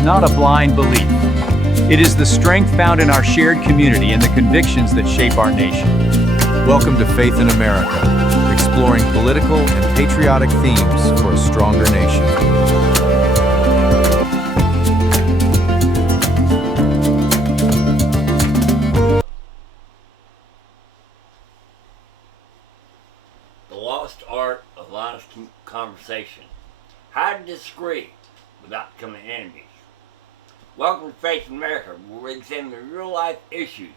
is not a blind belief. It is the strength found in our shared community and the convictions that shape our nation. Welcome to Faith in America, exploring political and patriotic themes for a stronger nation. The lost art of honest conversation. How to disagree without becoming enemies. Welcome to Faith in America, where we examine real life issues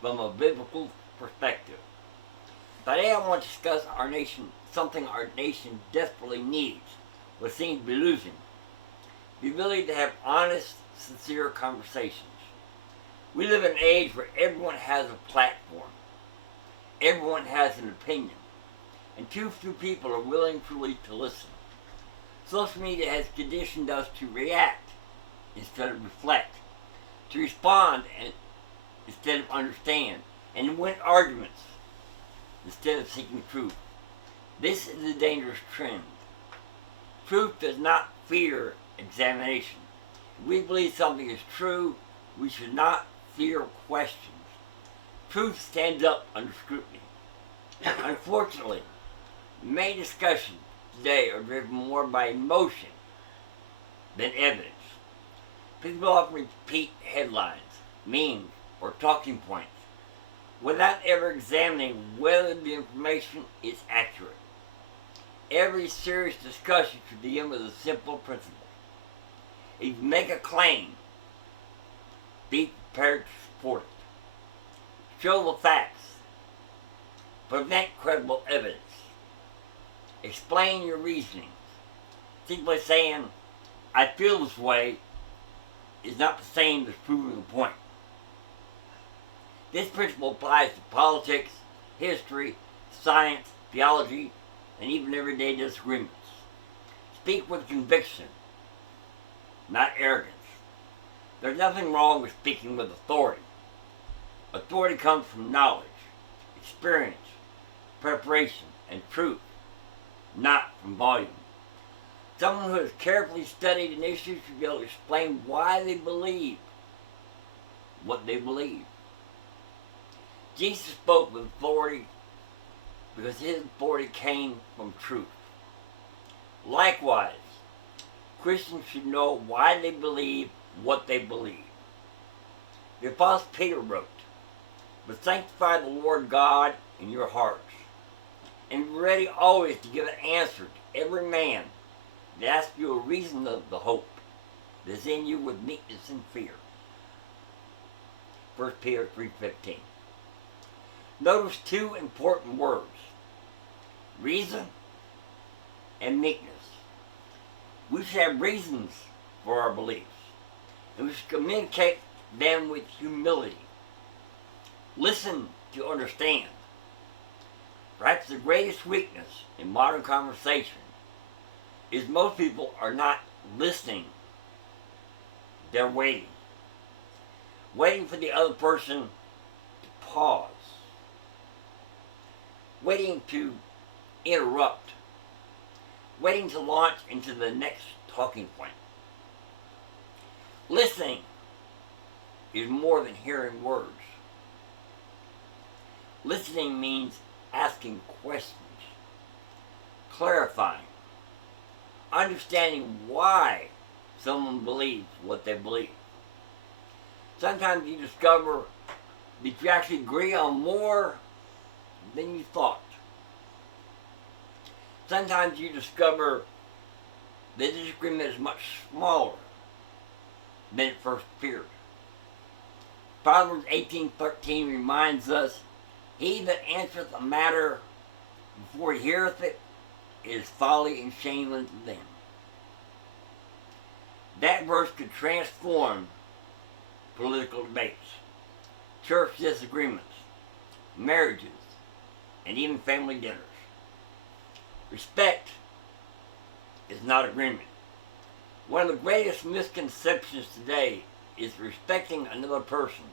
from a biblical perspective. Today I want to discuss something our nation desperately needs, what seems to be losing. The ability to have honest, sincere conversations. We live in an age where everyone has a platform. Everyone has an opinion. And too few people are willing truly to listen. Social media has conditioned us to react instead of reflect, to respond instead of understand, and to win arguments instead of seeking truth. This is a dangerous trend. Truth does not fear examination. If we believe something is true, we should not fear questions. Truth stands up under scrutiny. Unfortunately, many discussions today are driven more by emotion than evidence. People often repeat headlines, memes, or talking points without ever examining whether the information is accurate. Every serious discussion should begin with a simple principle. If you make a claim, be prepared to support it. Show the facts. Present credible evidence. Explain your reasoning. Simply saying, I feel this way, is not the same as proving a point. This principle applies to politics, history, science, theology, and even everyday disagreements. Speak with conviction, not arrogance. There's nothing wrong with speaking with authority. Authority comes from knowledge, experience, preparation, and truth, not from volume. Someone who has carefully studied an issue should be able to explain why they believe what they believe. Jesus spoke with authority because his authority came from truth. Likewise, Christians should know why they believe what they believe. The Apostle Peter wrote, "But sanctify the Lord God in your hearts, and be ready always to give an answer to every man that asks you a reason of the hope that is in you with meekness and fear." 1 Peter 3:15. Notice two important words, reason and meekness. We should have reasons for our beliefs, and we should communicate them with humility. Listen to understand. Perhaps the greatest weakness in modern conversation is most people are not listening. They're waiting. Waiting for the other person to pause. Waiting to interrupt. Waiting to launch into the next talking point. Listening is more than hearing words. Listening means asking questions, clarifying, understanding why someone believes what they believe. Sometimes you discover that you actually agree on more than you thought. Sometimes you discover that the disagreement is much smaller than it first appeared. Proverbs 18:13 reminds us, "He that answereth a matter before he heareth it is folly and shame unto them." That verse could transform political debates, church disagreements, marriages, and even family dinners. Respect is not agreement. One of the greatest misconceptions today is respecting another person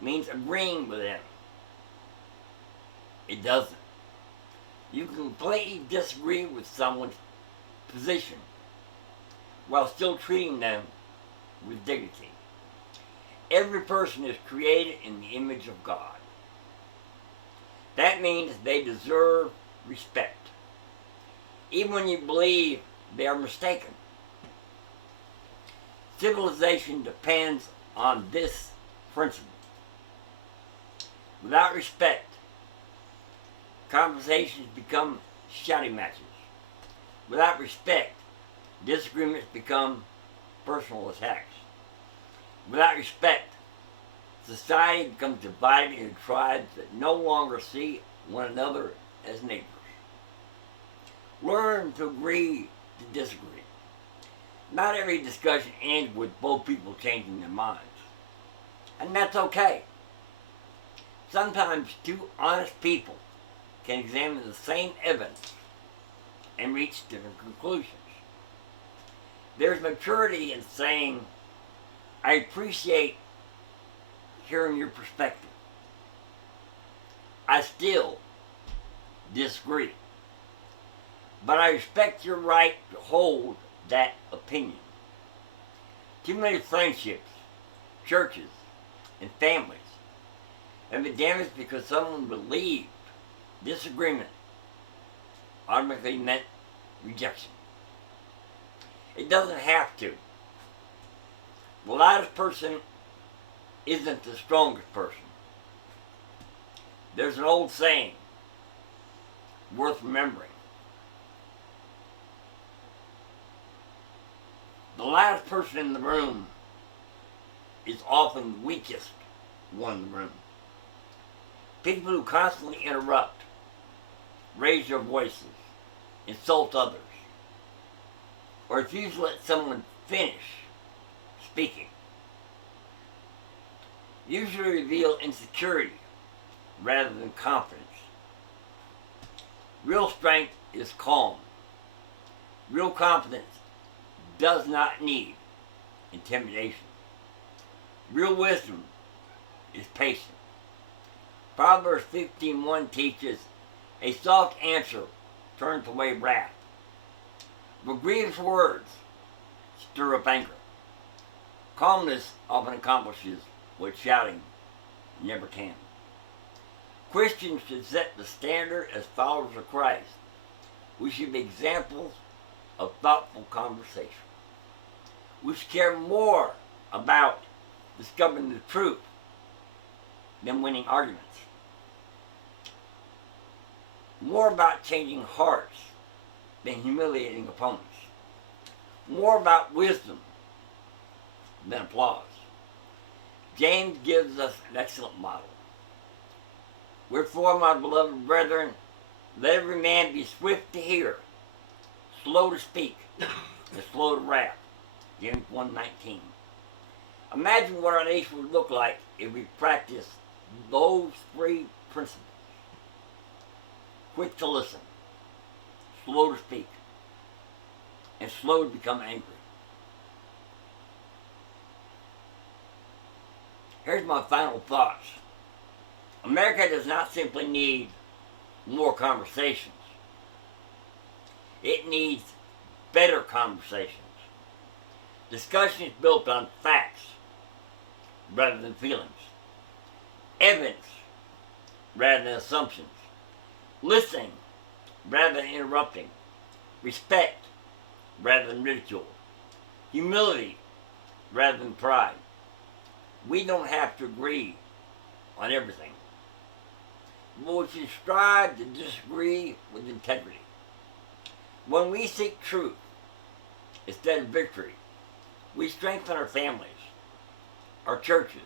means agreeing with them. It doesn't. You can completely disagree with someone's position while still treating them with dignity. Every person is created in the image of God. That means they deserve respect, even when you believe they are mistaken. Civilization depends on this principle. Without respect, conversations become shouting matches. Without respect, disagreements become personal attacks. Without respect, society becomes divided into tribes that no longer see one another as neighbors. Learn to agree to disagree. Not every discussion ends with both people changing their minds. And that's okay. Sometimes two honest people can examine the same evidence and reach different conclusions. There's maturity in saying, I appreciate hearing your perspective. I still disagree, but I respect your right to hold that opinion. Too many friendships, churches, and families have been damaged because someone believed disagreement automatically meant rejection. It doesn't have to. The loudest person isn't the strongest person. There's an old saying worth remembering. The loudest person in the room is often the weakest one in the room. People who constantly interrupt, raise their voices, insult others, or refuse to let someone finish speaking, usually reveal insecurity rather than confidence. Real strength is calm. Real confidence does not need intimidation. Real wisdom is patient. Proverbs 15:1 teaches, a soft answer turns away wrath, but grievous words stir up anger. Calmness often accomplishes what shouting never can. Christians should set the standard as followers of Christ. We should be examples of thoughtful conversation. We should care more about discovering the truth than winning arguments. More about changing hearts than humiliating opponents. More about wisdom than applause. James gives us an excellent model. Wherefore, my beloved brethren, let every man be swift to hear, slow to speak, and slow to wrath. James 1:19. Imagine what our nation would look like if we practiced those three principles. Quick to listen, slow to speak, and slow to become angry. Here's my final thoughts. America does not simply need more conversations. It needs better conversations. Discussions built on facts rather than feelings. Evidence rather than assumptions. Listening rather than interrupting. Respect rather than ridicule. Humility rather than pride. We don't have to agree on everything, but we should strive to disagree with integrity. When we seek truth instead of victory, we strengthen our families, our churches,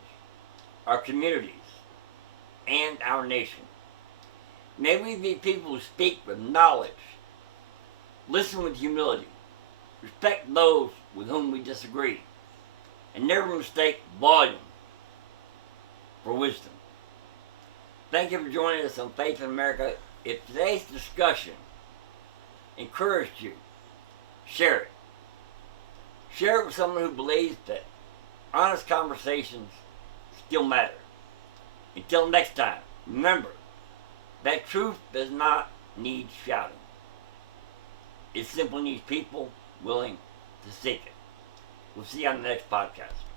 our communities, and our nation. May we be people who speak with knowledge, listen with humility, respect those with whom we disagree, and never mistake volume for wisdom. Thank you for joining us on Faith in America. If today's discussion encouraged you, share it. Share it with someone who believes that honest conversations still matter. Until next time, remember that truth does not need shouting. It simply needs people willing to seek it. We'll see you on the next podcast.